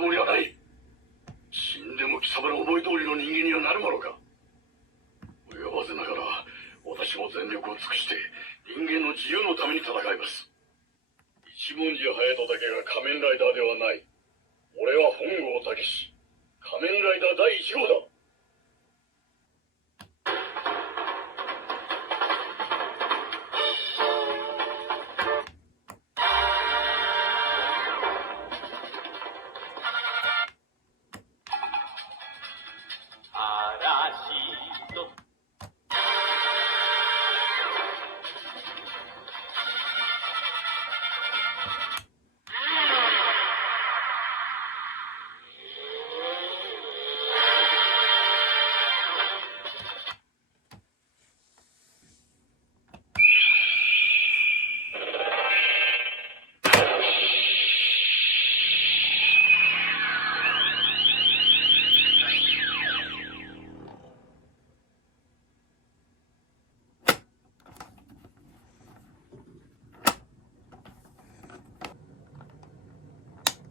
つもりはない。死んでも貴様の思い通りの人間にはなるものか。及ばずながら私も全力を尽くして人間の自由のために戦います。一文字隼人だけが仮面ライダーではない。俺は本郷猛史、仮面ライダー第1号だ。嵐と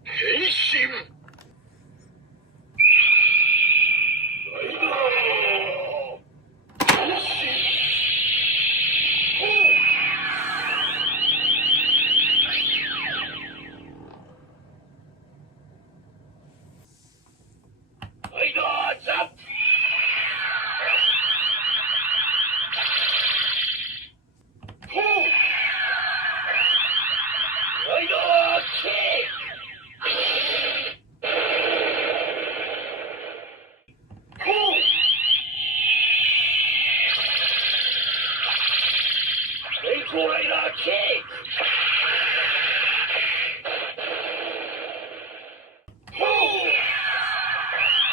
変身。ライダー変身。ライダージャンプ。ライダーキック。レイコーライダーキック。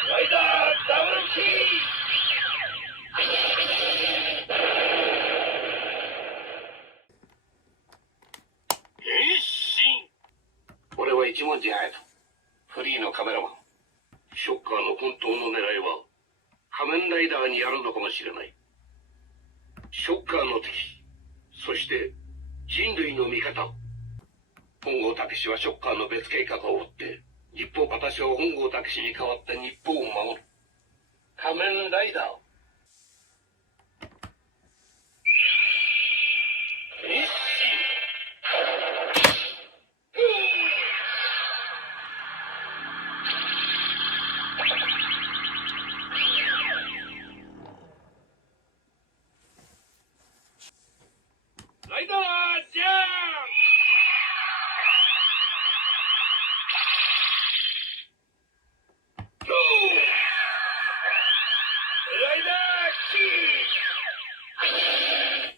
ライダーダブルキック。変身。俺は一文字隼人、フリーのカメラマン。ショッカーの本当の狙いは仮面ライダーにあるのかもしれない。ショッカーの敵、そして人類の味方。本郷猛史はショッカーの別計画を追って日本、私は本郷猛史に代わって日本を守る仮面ライダー。変身。ライダージャンプ。ライダーキック。